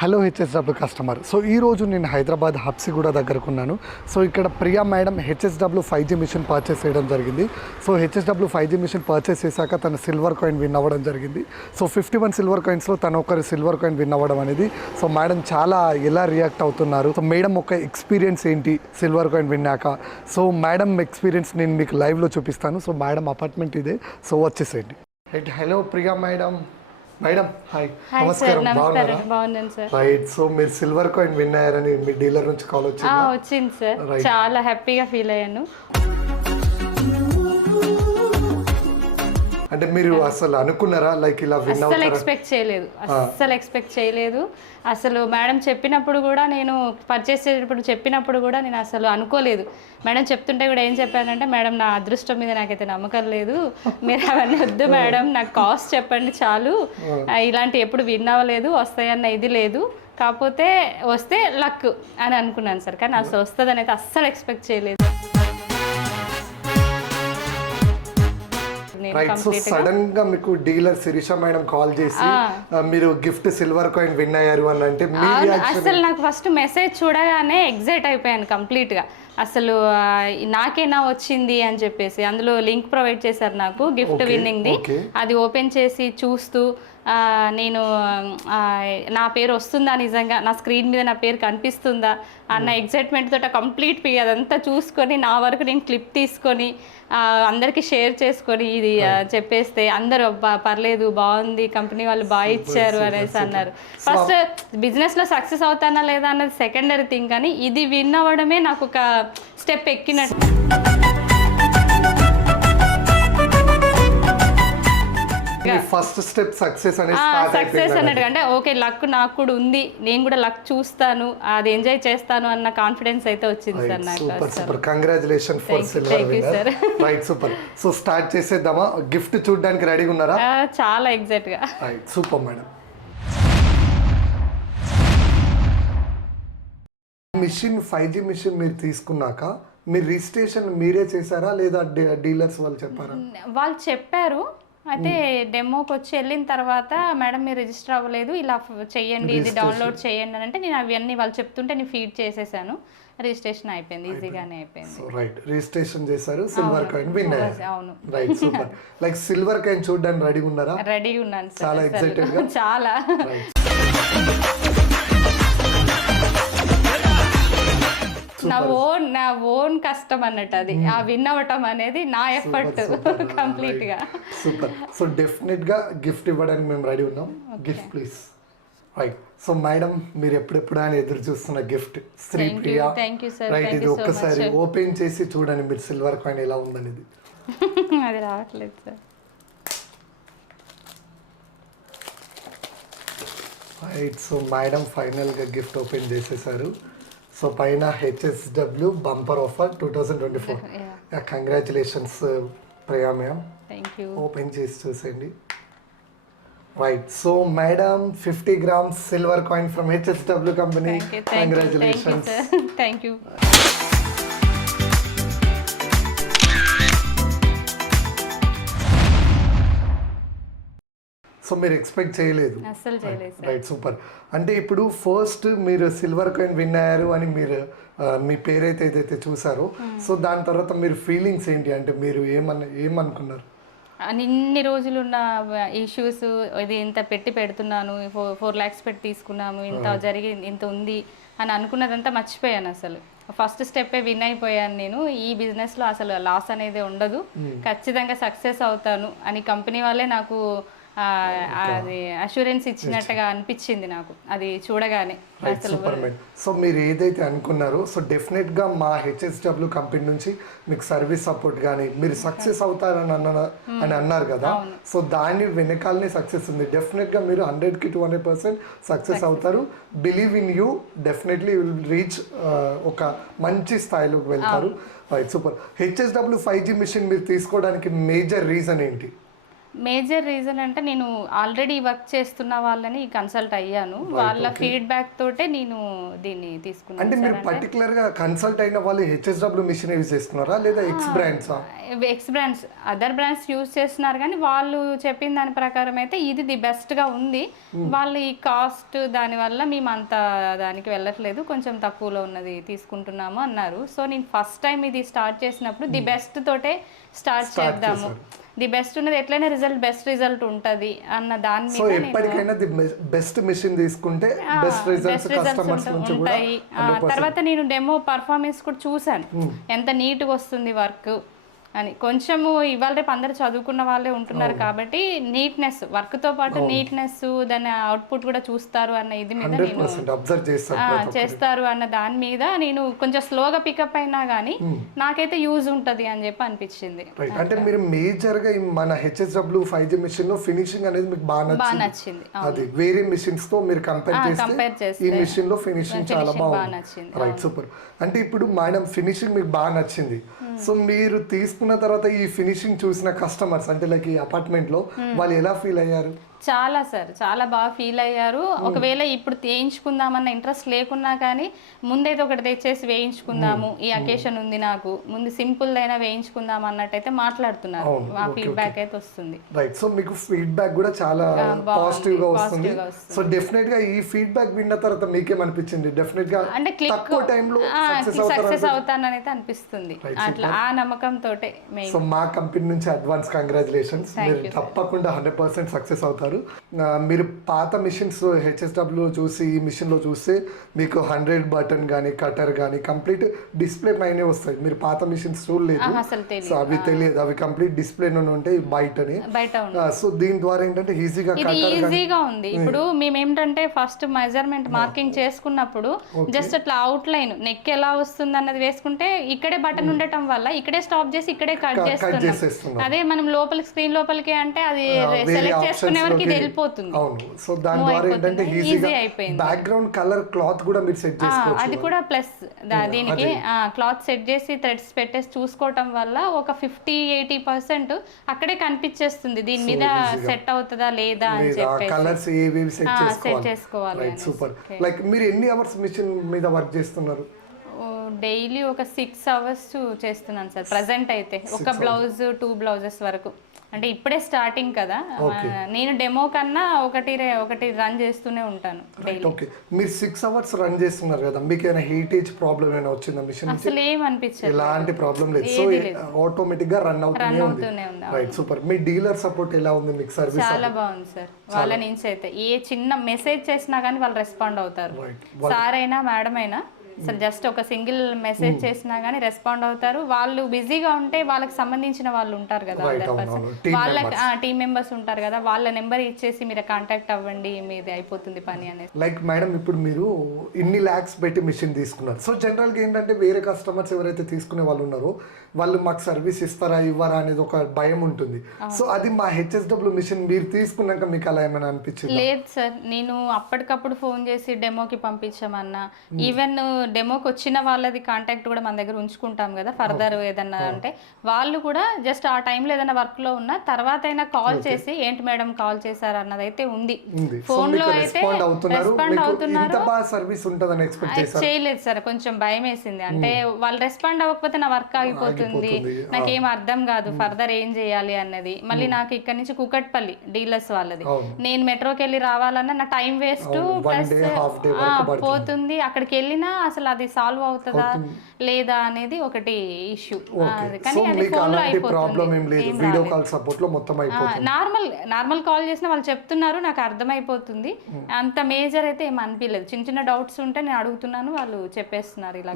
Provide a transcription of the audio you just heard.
Hello HSW customer. So ఈ రోజు నేను హైదరాబాద్ హబ్సిగూడ దగ్గరకు ఉన్నాను సో ఇక్కడ Priya madam HSW five G machine purchase చేయడం జరిగింది. So HSW five G machine purchase చేశాక తన సిల్వర్ కాయిన్ విన్ అవ్వడం జరిగింది. సో ఫిఫ్టీ వన్ సిల్వర్ కాయిన్స్లో తను ఒకరి సిల్వర్ కాయిన్ విన్ అవ్వడం అనేది. సో మేడం చాలా ఎలా రియాక్ట్ అవుతున్నారు? సో మేడం ఒక ఎక్స్పీరియన్స్ ఏంటి సిల్వర్ కాయిన్ విన్నాక? సో మేడం ఎక్స్పీరియన్స్ నేను మీకు లైవ్లో చూపిస్తాను. సో మేడం అపార్ట్మెంట్ ఇదే. సో వచ్చేసేయండి. Hello Priya madam. Madam hi నమస్కారం బాగున్నాను సార్ రైట్ సో మీరు సిల్వర్ కాయిన్ విన్ అయ్యారని మీ డీలర్ నుంచి కాల్ వచ్చింది? వచ్చింది సార్. చాలా హ్యాపీగా ఫీల్ అయ్యాను. అంటే మీరు అసలు అనుకున్నారా? లైక్ ఇలా విన్ అవుతారా? ఎక్స్పెక్ట్ చేయలేదు. అస్సలు ఎక్స్పెక్ట్ చేయలేదు. అసలు మేడం చెప్పినప్పుడు కూడా నేను పర్చేస్ చేసేటప్పుడు చెప్పినప్పుడు కూడా నేను అసలు అనుకోలేదు. మేడం చెప్తుంటే కూడా ఏం చెప్పానంటే మేడం నా అదృష్టం మీద నాకైతే నమ్మకం లేదు. మీరు అవన్నీ వద్దు మేడం. నాకు కాస్ట్ చెప్పండి చాలు. ఇలాంటి ఎప్పుడు విన్ అవ్వలేదు. వస్తాయన్న ఇది లేదు. కాకపోతే వస్తే లక్ అని అనుకున్నాను సార్. కానీ అసలు వస్తుందని అయితే అస్సలు ఎక్స్పెక్ట్ చేయలేదు. నేను రైట్ సో గా- సడన్గా మీకు డీలర్ శిరీష మేడం కాల్ చేసి మీరు గిఫ్ట్ సిల్వర్ కాయిన్ విన్ అయ్యారు అని అంటే అసలు నాకు ఫస్ట్ మెసేజ్ చూడగానే ఎగ్జైట్ అయిపోయాను కంప్లీట్గా అసలు నాకేనా వచ్చింది అని చెప్పేసి అందులో లింక్ ప్రొవైడ్ చేశారు నాకు గిఫ్ట్ విన్నింగ్ది. అది ఓపెన్ చేసి చూస్తూ నేను నా పేరు వస్తుందా నిజంగా? నా స్క్రీన్ మీద నా పేరు కనిపిస్తుందా? అన్న ఎగ్జైట్మెంట్ తోట కంప్లీట్ పి అదంతా చూసుకొని నా వరకు నేను క్లిప్ తీసుకొని అందరికీ షేర్ చేసుకొని ఇది చెప్పేస్తే అందరూ "అబ్బా, పర్లేదు బాగుంది కంపెనీ వాళ్ళు బాగా ఇచ్చారు అనేసి అన్నారు. ఫస్ట్ బిజినెస్లో సక్సెస్ అవుతానా లేదా అన్నది సెకండరీ థింగ్ కానీ ఇది విన్ అవ్వడమే నాకు ఒక స్టెప్ ఎక్కినట్టు. ఫస్ట్ స్టెప్ సక్సెస్ సక్సెస్ అన్నట్టు. అంటే ఓకే లక్ నాకు కూడా ఉంది నేను కూడా లక్ చూస్తాను అది ఎంజాయ్ చేస్తాను అన్న కాన్ఫిడెన్స్ అయితే వచ్చింది సార్ నాకు super. Super congratulation for silver winner. Right super so start చేసేద్దామా? గిఫ్ట్ చూడడానికి రెడీగా ఉన్నారా? చాలా ఎగ్జాక్ట్గా. Right super madam machine five G machine మీరు తీసుకున్నాక మీరు రిజిస్ట్రేషన్ మీరే చేశారా లేదా డీలర్స్ వాళ్ళు చెప్పారా? వాళ్ళు చెప్పారు. అయితే డెమోకి వచ్చి వెళ్ళిన తర్వాత మేడం మీరు రిజిస్టర్ అవ్వలేదు ఇలా చెయ్యండి ఇది డౌన్లోడ్ చేయండి అని అంటే నేను అవన్నీ వాళ్ళు చెప్తుంటే నేను ఫీడ్ చేసేసాను. రిజిస్ట్రేషన్ అయిపోయింది ఈజీగానే అయిపోయింది. రైట్ రిజిస్ట్రేషన్ చేశారు సిల్వర్ కాయిన్ విన్ అవును right super like silver coin చూడడానికి రెడీగా ఉన్నారా? రెడీగా ఉన్నాను చాలా గా? చాలా. నా ఓన్ నా ఓన్ కష్టం అన్నట్టు అది. ఆ విన్ అవ్వటం అనేది నా ఎఫర్ట్ కంప్లీట్గా సూపర్. సో డెఫినెట్గా గిఫ్ట్ ఇవ్వడానికి మేము రెడీ ఉన్నాం. Gift please. Right so madam మీరు ఎప్పుడెప్పుడు అని ఎదురు చూస్తున్న గిఫ్ట్ శ్రీ ప్రియా. రైట్ ఇది ఒక్కసారి. ఓపెన్ చేసి చూడండి మీరు సిల్వర్ కాయిన్ ఎలా ఉందనేది. అది రావట్లేదు సార్ రైట్ సో మేడం ఫైనల్గా గిఫ్ట్ ఓపెన్ చేసేసారు. సో పైన HSW bumper offer two thousand twenty four congratulations Priya ma'am open చేసి చూసేయండి. Right so madam fifty grams silver coin from HSW company congratulations thank you so మీరు expect చేయలేదు. అస్సలు చేయలేదు right super. అంటే ఇప్పుడు ఫస్ట్ మీరు సిల్వర్ కాయిన్ విన్ అయ్యారు అని మీరు మీ పేరైతే ఏదైతే చూసారో సో దాని తర్వాత మీరు ఫీలింగ్స్ ఏంటి? అంటే మీరు ఏమన్న ఏమనుకున్నారు? అని ఇన్ని రోజులు ఉన్న ఇష్యూస్ ఇది ఇంత పెట్టి పెడుతున్నాను ఫోర్ ఫోర్ ల్యాక్స్ పెట్టి తీసుకున్నాము ఇంత జరిగి ఇంత ఉంది అని అనుకున్నదంతా మర్చిపోయాను అసలు. ఫస్ట్ స్టెప్పే విన్ అయిపోయాను నేను. ఈ బిజినెస్లో అసలు లాస్ అనేది ఉండదు. ఖచ్చితంగా సక్సెస్ అవుతాను అని కంపెనీ వాళ్ళే నాకు అది అష్యూరెన్స్ ఇచ్చినట్టుగా అనిపించింది నాకు. అది చూడగానే రైట్ సూపర్ మేడం సో మీరు ఏదైతే అనుకున్నారో సో డెఫినెట్గా మా హెచ్ఎస్డబ్ల్యూ కంపెనీ నుంచి మీకు సర్వీస్ సపోర్ట్ కానీ మీరు సక్సెస్ అవుతారని అన్న అని అన్నారు కదా. సో దాని వెనకాలనే సక్సెస్ ఉంది. డెఫినెట్గా మీరు హండ్రెడ్కి టూ హండ్రెడ్ పర్సెంట్ సక్సెస్ అవుతారు. Believe in you definitely will reach ఒక మంచి స్థాయిలోకి వెళ్తారు. Right super HSW five G machine మీరు తీసుకోవడానికి మేజర్ రీజన్ ఏంటి? మేజర్ రీజన్ అంటే నేను ఆల్రెడీ వర్క్ చేస్తున్న వాళ్ళని కన్సల్ట్ అయ్యాను. వాళ్ళ ఫీడ్బ్యాక్ తోటే నేను దీన్ని అంటే తీసుకున్నాను మీరు పర్టికులర్గా కన్సల్ట్ అయిన వాళ్ళు హెచ్ఎస్డబ్ల్యూ మిషన్ యూజ్ చేస్తున్నారా లేదా X బ్రాండ్సా X brands other brands use చేస్తున్నారు కానీ వాళ్ళు చెప్పిన దాని ప్రకారం అయితే ఇది ది బెస్ట్గా ఉంది. వాళ్ళు ఈ కాస్ట్ దానివల్ల మేము అంత దానికి వెళ్ళట్లేదు. కొంచెం తక్కువలో ఉన్నది తీసుకుంటున్నాము అన్నారు. సో నేను ఫస్ట్ టైం ఇది స్టార్ట్ చేసినప్పుడు ది బెస్ట్ తోటే స్టార్ట్ చేద్దాము. ది బెస్ట్ ఉన్నది ఎట్లయినా రిజల్ట్ బెస్ట్ రిజల్ట్ ఉంటుంది అన్న దాని సో మీద ఎప్పటికైనా ది బెస్ట్ మిషన్ తీసుకుంటే బెస్ట్ రిజల్ట్స్ కస్టమర్స్ నుంచి కూడా ఉంటాయి. ఆ, తర్వాత నేను డెమో పర్ఫార్మెన్స్ కూడా చూశాను. ఎంత నీట్గా వస్తుంది వర్క్. అని. కొంచెము ఇవాళ రేపు అందరు చదువుకున్న వాళ్ళే ఉంటున్నారు కాబట్టి నీట్నెస్ వర్క్తో పాటు నీట్నెస్ దాని అవుట్పుట్ కూడా చూస్తారు అన్న ఇది మీద నేను చేస్తారు అన్న దాని మీద నేను కొంచెం స్లోగా పికప్ అయినా కానీ నాకైతే యూజ్ ఉంటుంది అని చెప్పి అనిపించింది. అంటే మీరు మేజర్గా మన హెచ్ఎస్డబ్ల్యూ ఫైవ్ జీ మిషన్లో ఫినిషింగ్ అనేది మీకు బాగా నచ్చింది. అది వేరే మిషన్స్తో మీరు కంపేర్ చేస్తే ఈ మిషన్లో ఫినిషింగ్ చాలా బాగా నచ్చింది రైట్ సూపర్ అంటే ఇప్పుడు మేడం ఫినిషింగ్ మీకు బాగా నచ్చింది. సో మీరు తీసుకున్న తర్వాత ఈ ఫినిషింగ్ చూసిన కస్టమర్స్ అంటే లైక్ ఈ అపార్ట్మెంట్లో Hmm. వాళ్ళు ఎలా ఫీల్ అయ్యారు చాలా సార్ చాలా బాగా ఫీల్ అయ్యారు. ఒకవేళ ఇప్పుడు వేయించుకుందామన్న ఇంట్రెస్ట్ లేకున్నా కానీ ముందైతే ఒకటి తెచ్చేసి వేయించుకుందాము. ఈ అకేషన్ ఉంది నాకు. ముందు సింపుల్ అయినా వేయించుకుందాం అన్నట్టయితే మాట్లాడుతున్నారు. ఆ ఫీడ్బ్యాక్ అయితే వస్తుంది. రైట్ సో మీకు ఫీడ్బ్యాక్ కూడా చాలా పాజిటివ్గా వస్తుంది. సో డెఫినెట్గా ఈ ఫీడ్బ్యాక్ విన్న తర్వాత మీకేమనిపించింది? డెఫినెట్గా అంటే క్లిక్ తక్కువ టైంలో సక్సెస్ అవుతానని అయితే అనిపిస్తుంది. అట్లా ఆ నమ్మకం తోటే సో మా కంపెనీ నుంచి అడ్వాన్స్ కంగ్రాచులేషన్స్ మీరు తప్పకుండా హండ్రెడ్ పర్సెంట్ సక్సెస్ అవుతారు. ఆ, మీరు పాత మిషన్స్ హెచ్ఎస్డబ్ల్యూ చూసి ఈ మిషన్లో చూస్తే మీకు హండ్రెడ్ బటన్ కానీ కటర్ కానీ కంప్లీట్ డిస్ప్లే పైనే వస్తాయి. మీరు పాత మిషన్స్ చూడలేదు. సో అవి తెలియదు. అవి కంప్లీట్ డిస్ప్లే నుండి ఉంటాయి బయటని. బయట సో దీని ద్వారా ఏంటంటే ఈజీగా ఈజీగా ఉంది. ఇప్పుడు మేము ఏంటంటే ఫస్ట్ మెజర్మెంట్ మార్కింగ్ చేసుకున్నప్పుడు జస్ట్ అట్లా అవుట్ లైన్ నెక్ ఎలా వస్తుంది అన్నది వేసుకుంటే ఇక్కడే బటన్ ఉండటం వల్ల ఇక్కడే స్టాప్ చేసి ఇక్కడే కట్ చేస్తున్నాం అదే మనం లోపలికి స్క్రీన్ లోపలికి అంటే అది సెలెక్ట్ చేసుకునే వరకు లోకి- వెళ్ళిపోతుంది అవును. సో దాని ద్వారా ఏంటంటే. ఈజీగా. బ్యాక్గ్రౌండ్ కలర్ క్లాత్ కూడా మీరు సెట్ చేసుకోవచ్చు అది కూడా ప్లస్ దీనికి క్లాత్ సెట్ చేసి థ్రెడ్స్ పెట్టేసి చూసుకోవటం వల్ల ఒక ఫిఫ్టీ ఎయిటీ పర్సెంట్ అక్కడే కనిపించేస్తుంది. దీని మీద సెట్ అవుతుందా లేదా అని లేదా చెప్పేసి. కలర్స్ ఏవి సెట్ చేసుకోవాలి. సూపర్ లైక్ మీరు ఎన్ని అవర్స్ మిషన్ మీద వర్క్ చేస్తున్నారు? డైలీ ఒక సిక్స్ అవర్స్ చేస్తున్నాను సార్. ప్రజెంట్ అయితే. ఒక బ్లౌజ్ టూ బ్లౌజెస్ వరకు. అంటే ఇప్పుడే స్టార్టింగ్ కదా. నేను డెమో కన్నా ఒకటి ఒకటి రన్ చేస్తూనే ఉంటాను ఓకే మీరు సిక్స్ అవర్స్ రన్ చేస్తున్నారు కదా మీకు ఏమైనా హీటేజ్ ప్రాబ్లం ఏమైనా వచ్చిందా మిషన్ అసలు ఏం అనిపించదు. ఎలాంటి ప్రాబ్లం లేదు. సో ఆటోమేటిక్గా రన్ అవుతూనే ఉంది. రైట్ సూపర్ మీ డీలర్ సపోర్ట్ ఎలా ఉంది మీకు సర్వీస్ చాలా బాగుంది సార్ వాళ్ళ నుంచి అయితే. ఏ చిన్న మెసేజ్ చేసినా కానీ వాళ్ళు రెస్పాండ్ అవుతారు. సార్ అయినా మేడం అయినా అసలు జస్ట్ ఒక సింగిల్ మెసేజ్ చేసినా కానీ రెస్పాండ్ అవుతారు. వాళ్ళు బిజీగా ఉంటే వాళ్ళకి సంబంధించిన వాళ్ళు ఉంటారు కదా వాళ్ళకి టీమ్ మెంబర్స్ ఉంటారు కదా వాళ్ళ నెంబర్ ఇచ్చేసి మీరు కాంటాక్ట్ అవ్వండి మీది అయిపోతుంది పని అనేది లైక్ మేడం ఇప్పుడు మీరు ఇన్ని ల్యాక్స్ పెట్టి మిషన్ తీసుకున్నారు. సో జనరల్గా ఏంటంటే వేరే కస్టమర్స్ ఎవరైతే తీసుకునే వాళ్ళు ఉన్నారో వాళ్ళు మాకు సర్వీస్ ఇస్తారా ఇవ్వరా అనేది ఒక భయం ఉంటుంది. సో అది మా హెచ్ఎస్డబ్ల్యూ మిషన్ మీరు తీసుకున్నాక మీకు అలా ఏమైనా అనిపించింది? లేదు సార్ నేను అప్పటికప్పుడు ఫోన్ చేసి డెమోకి పంపించామన్నా. ఈవెన్ డెమోకి వచ్చిన వాళ్ళది కాంటాక్ట్ కూడా మన దగ్గర ఉంచుకుంటాం కదా ఫర్దర్ ఏదన్నా అంటే. వాళ్ళు కూడా జస్ట్ ఆ టైంలో ఏదైనా వర్క్లో ఉన్నా తర్వాత అయినా కాల్ చేసి ఏంటి మేడం కాల్ చేశారు? అన్నది అయితే ఉంది. ఉంది. సో ఫోన్లో మీకు అయితే రెస్పాండ్ అవుతున్నారు. సర్వీస్ ఉంటుందని ఎక్స్పెక్ట్ చేయలేదు సార్ కొంచెం భయం వేసింది అంటే వాళ్ళు రెస్పాండ్ అవ్వకపోతే నా వర్క్ ఆగిపోతుంది. నాకేం అర్థం కాదు. ఫర్దర్ ఏం చేయాలి అన్నది. మళ్ళీ నాకు ఇక్కడ నుంచి కుకట్పల్లి డీలర్స్ వాళ్ళది. నేను మెట్రోకి వెళ్ళి రావాలన్నా నా టైం వేస్ట్ ప్లస్. పోతుంది. అక్కడికి వెళ్ళినా అసలు అది సాల్వ్ అవుతుందా లేదా అనేది ఒకటి ఇష్యూ కానీ అది ఫోన్లో అయిపోతుంది. నార్మల్ నార్మల్ కాల్ చేసిన వాళ్ళు చెప్తున్నారు నాకు అర్థమైపోతుంది. అంత మేజర్ అయితే ఏం అనిపించలేదు చిన్న చిన్న డౌట్స్ ఉంటే నేను అడుగుతున్నాను వాళ్ళు చెప్పేస్తున్నారు ఇలా